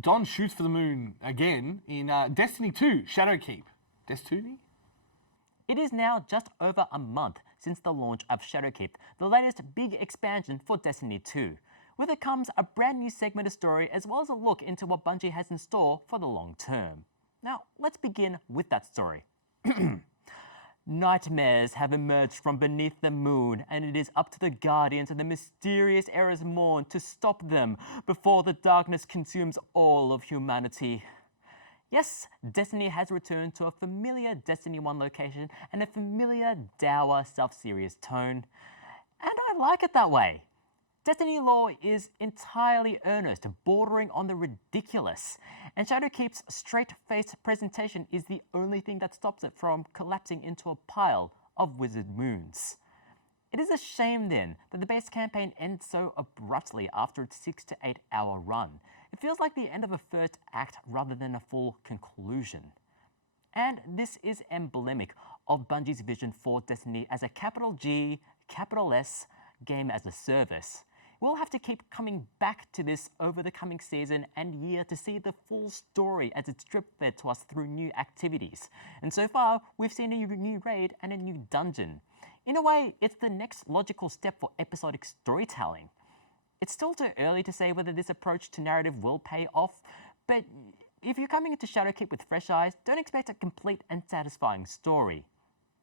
Don shoots for the moon again in Destiny 2, Shadowkeep. Destiny? It is now just over a month since the launch of Shadowkeep, the latest big expansion for Destiny 2. With it comes a brand new segment of story as well as a look into what Bungie has in store for the long term. Now, let's begin with that story. Nightmares have emerged from beneath the moon, and it is up to the Guardians of the mysterious Era's Morn to stop them before the darkness consumes all of humanity. Yes, Destiny has returned to a familiar Destiny 1 location and a familiar, dour, self-serious tone. And I like it that way. Destiny lore is entirely earnest, bordering on the ridiculous, and Shadowkeep's straight-faced presentation is the only thing that stops it from collapsing into a pile of wizard moons. It is a shame then that the base campaign ends so abruptly after its 6 to 8 hour run. It feels like the end of a first act rather than a full conclusion. And this is emblematic of Bungie's vision for Destiny as a capital G, capital S, game as a service. We'll have to keep coming back to this over the coming season and year to see the full story as it's drip-fed to us through new activities. And so far, we've seen a new raid and a new dungeon. In a way, it's the next logical step for episodic storytelling. It's still too early to say whether this approach to narrative will pay off, but if you're coming into Shadowkeep with fresh eyes, don't expect a complete and satisfying story.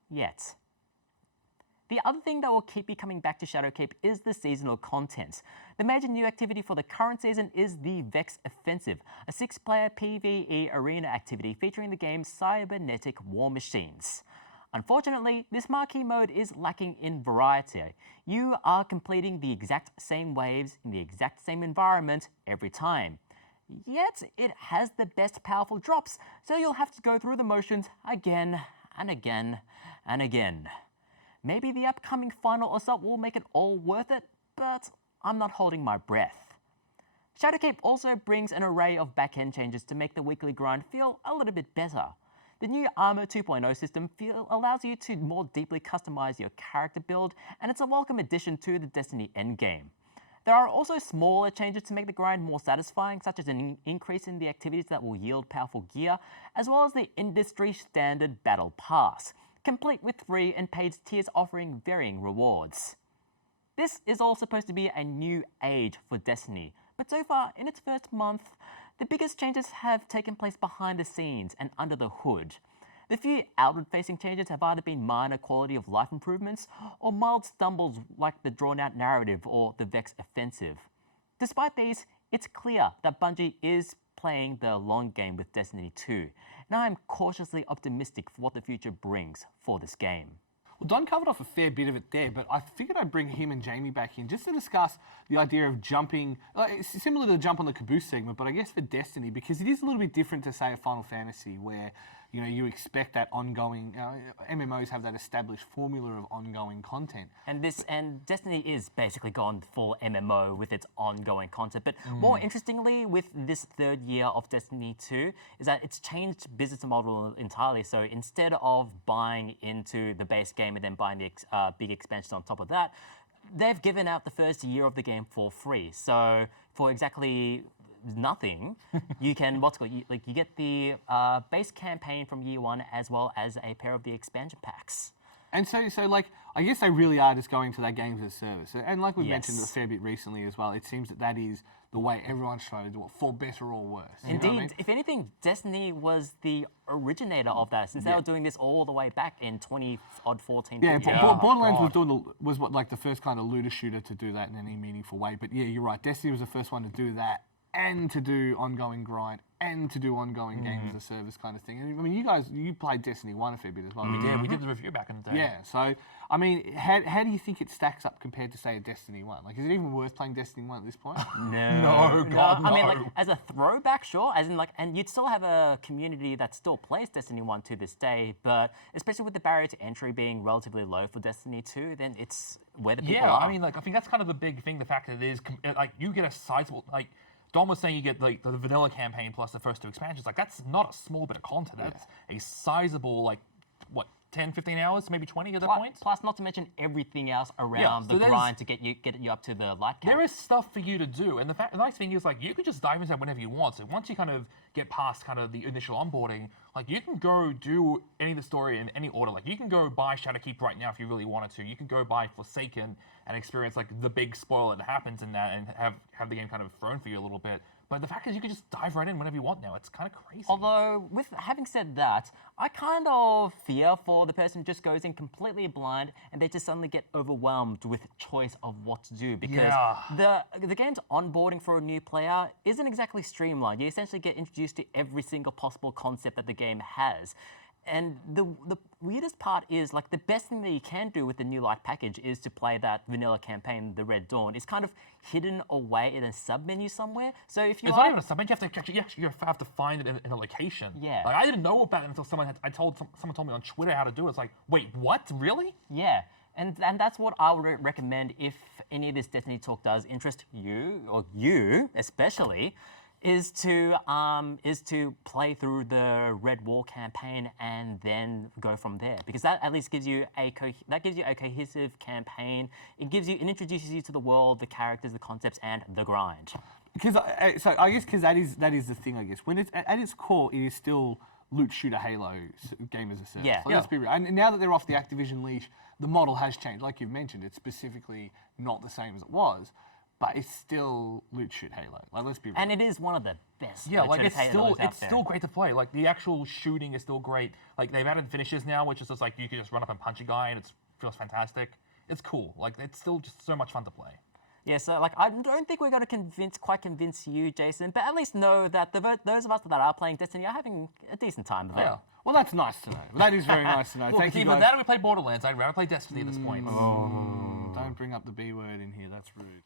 Yet. The other thing that will keep you coming back to Shadowkeep is the seasonal content. The major new activity for the current season is the Vex Offensive, a 6-player PvE arena activity featuring the game's cybernetic war machines. Unfortunately, this marquee mode is lacking in variety. You are completing the exact same waves in the exact same environment every time. Yet, it has the best powerful drops, so you'll have to go through the motions again and again and again. Maybe the upcoming final assault will make it all worth it, but I'm not holding my breath. Shadowkeep also brings an array of back-end changes to make the weekly grind feel a little bit better. The new Armor 2.0 system allows you to more deeply customize your character build, and it's a welcome addition to the Destiny endgame. There are also smaller changes to make the grind more satisfying, such as an increase in the activities that will yield powerful gear, as well as the industry-standard Battle Pass, complete with free and paid tiers offering varying rewards. This is all supposed to be a new age for Destiny, but so far, in its first month, the biggest changes have taken place behind the scenes and under the hood. The few outward-facing changes have either been minor quality of life improvements or mild stumbles like the drawn-out narrative or the Vex Offensive. Despite these, it's clear that Bungie is playing the long game with Destiny 2, and I am cautiously optimistic for what the future brings for this game. Well, Don covered off a fair bit of it there, but I figured I'd bring him and Jamie back in just to discuss the idea of jumping, it's similar to the jump on the Caboose segment, but I guess for Destiny, because it is a little bit different to, say, a Final Fantasy, where you expect that ongoing, MMOs have that established formula of ongoing content. And Destiny is basically gone full MMO with its ongoing content. But more interestingly, with this third year of Destiny 2, is that it's changed business model entirely. So instead of buying into the base game and then buying the big expansion on top of that, they've given out the first year of the game for free. So for exactly nothing, you can you get the base campaign from year one as well as a pair of the expansion packs. And so I guess they really are just going to that games as a service. And like we've mentioned a fair bit recently as well, it seems that is the way everyone's trying to do it, for better or worse. Indeed. You know what I mean? If anything, Destiny was the originator of that, since they were doing this all the way back in 2014. Yeah, Borderlands was the first kind of looter shooter to do that in any meaningful way. But yeah, you're right. Destiny was the first one to do that, and to do ongoing grind, and to do ongoing games as a service kind of thing. And I mean, you played Destiny 1 a fair bit as well. We did. We did the review back in the day. Yeah, so, I mean, how do you think it stacks up compared to, say, a Destiny 1? Like, is it even worth playing Destiny 1 at this point? No, God, no. I mean, like, as a throwback, sure. As in, like, and you'd still have a community that still plays Destiny 1 to this day, but especially with the barrier to entry being relatively low for Destiny 2, then it's where the people are. I mean, like, I think that's kind of the big thing, the fact that it is, like, you get a sizable, like, Don was saying you get like the vanilla campaign plus the first two expansions. Like, that's not a small bit of content. That's a sizable, like, what, 10, 15 hours, maybe 20 at that Plus, point. plus, not to mention everything else around so the there's- grind to get you up to the light cap. There is stuff for you to do, and the nice thing is like you can just dive into that whenever you want. So once you kind of get past kind of the initial onboarding, like you can go do any of the story in any order. Like you can go buy Shadowkeep right now if you really wanted to. You can go buy Forsaken and experience like the big spoiler that happens in that, and have the game kind of thrown for you a little bit. But the fact is, you can just dive right in whenever you want now. It's kind of crazy. Although, with having said that, I kind of fear for the person who just goes in completely blind and they just suddenly get overwhelmed with choice of what to do, because the game's onboarding for a new player isn't exactly streamlined. You essentially get introduced to every single possible concept that the game has. And the weirdest part is, like, the best thing that you can do with the new light package is to play that vanilla campaign, the Red Dawn. It's kind of hidden away in a sub-menu somewhere. So if you It's not even a sub. You have to find it in a location. Yeah. Like I didn't know about it until someone told me on Twitter how to do it. It's like, wait, what? Really? Yeah, and that's what I would recommend if any of this Destiny talk does interest you, or you especially, is to play through the Red Wall campaign and then go from there, because that at least gives you a cohesive campaign. It introduces you to the world, the characters, the concepts, and the grind. Because I guess because that is the thing. I guess when it's at its core, it is still loot shooter Halo game as a service. Yeah. Like, let's be real. And now that they're off the Activision leash, the model has changed. Like you've mentioned, it's specifically not the same as it was, but it's still loot shoot Halo. Like let's be real. And it is one of the best. Yeah, like loot it's Halos out there. still great to play. Like the actual shooting is still great. Like they've added finishes now, which is just like you can just run up and punch a guy, and it feels fantastic. It's cool. Like it's still just so much fun to play. Yeah, so like I don't think we're going to quite convince you, Jason, but at least know that those of us that are playing Destiny are having a decent time of it. Yeah. Well, that's nice to know. That is very nice to know. Well, Thank you either guys. that or we play Borderlands. I'd rather play Destiny at this point. Don't bring up the B word in here. That's rude.